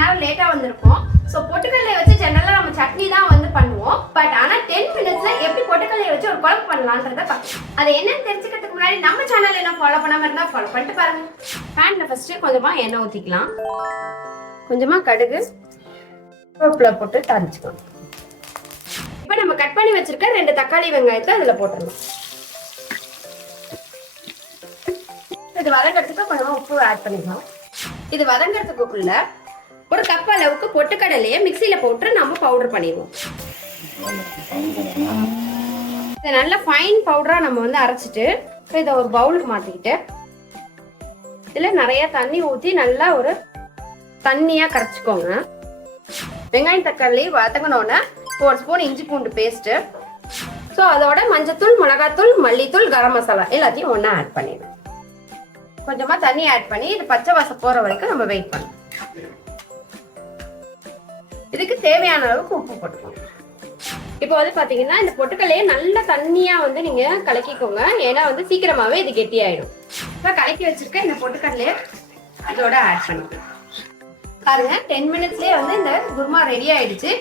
நேரம் லேட்டா வந்திருக்கோம். ஸோ பொட்டுக்கடலையை வச்சு ஜெனரலா நம்ம சட்னி தான் வந்து பண்ணுவோம். பட் ஆனா 10 மினிட்ஸ்ல எப்படி பொட்டுக்கடலையை வச்சு ஒரு குழம்பு பண்ணலான்றத பார்க்கலாம். அது என்னன்னு தெரிஞ்சுக்கிறதுக்கு முன்னாடி நம்ம சேனல் என்ன ஃபாலோ பண்ணாம இருந்தா ஃபாலோ பண்ணிட்டு பாருங்க. பேன்ல ஃபர்ஸ்ட் கொஞ்சமா எண்ணெய் ஊத்திக்கலாம். கொஞ்சமா கடுகு கருவேப்பிலை போட்டு தாளிச்சுக்கலாம். இப்போ நம்ம கட் பண்ணி வச்சிருக்க 2 தக்காளி வெங்காயத்தை அதுல போட்டுடலாம். இது வதங்கிறதுக்கு கொஞ்சமா உப்பு ஆட் பண்ணிக்கலாம். இது வதங்கிறதுக்குள்ள ஒரு கப் அளவுக்கு பொட்டுக்கடலையை மிக்சியில போட்டு நம்ம பவுடர் பண்ணிடுவோம். இதை நல்லா ஃபைன் பவுடரா நம்ம வந்து அரைச்சிட்டு இதை ஒரு பவுலுக்கு மாத்திக்கிட்டு இதுல நிறைய தண்ணி ஊற்றி நல்லா ஒரு தண்ணியா கரைச்சிக்கோங்க. வெங்காயம் தக்காளி வதங்கினோடனே 1 ஸ்பூன் இஞ்சி பூண்டு பேஸ்ட், ஸோ அதோட மஞ்சத்தூள், மிளகாத்தூள், மல்லித்தூள், கரம் மசாலா எல்லாத்தையும் ஒன்றா ஆட் பண்ணிடுவோம். கொஞ்சமா தண்ணி ஆட் பண்ணி இது பச்சை வாசம் போற வரைக்கும் நம்ம வெயிட் பண்ணணும். இதுக்கு தேவையான அளவுக்கு உப்பு போட்டுக்கோங்க. இப்போ வந்து பாத்தீங்கன்னா இந்த பொட்டுக்கல்லையே நல்ல தண்ணியா வந்து நீங்க கலக்கிக்கோங்க, ஏன்னா வந்து சீக்கிரமாவே இது கெட்டியாயிடும். இப்போ கலக்கி வச்சிருக்க இந்த பொட்டுக்கல்லையே இதோட ஆட் பண்ணிக்கலாம். பாருங்க 10 மினிட்ஸ்லயே வந்து இந்த குருமா ரெடி ஆயிடுச்சு.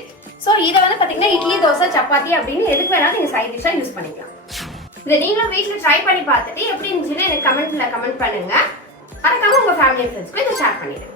ஸோ இதை வந்து பாத்தீங்கன்னா இட்லி, தோசை, சப்பாத்தி அப்படின்னு எதுக்கு வேணாலும் நீங்க சைட் டிஷ்ஷா யூஸ் பண்ணிக்கலாம். இதை நீங்களும் வீட்டில் ட்ரை பண்ணி பார்த்துட்டு எப்படி இருந்துச்சுன்னு எனக்கு கமெண்ட் பண்ணுங்க. மறக்காம உங்க ஃபேமிலி ஃப்ரெண்ட்ஸ்க்கு இதை ஷேர் பண்ணிடுங்க.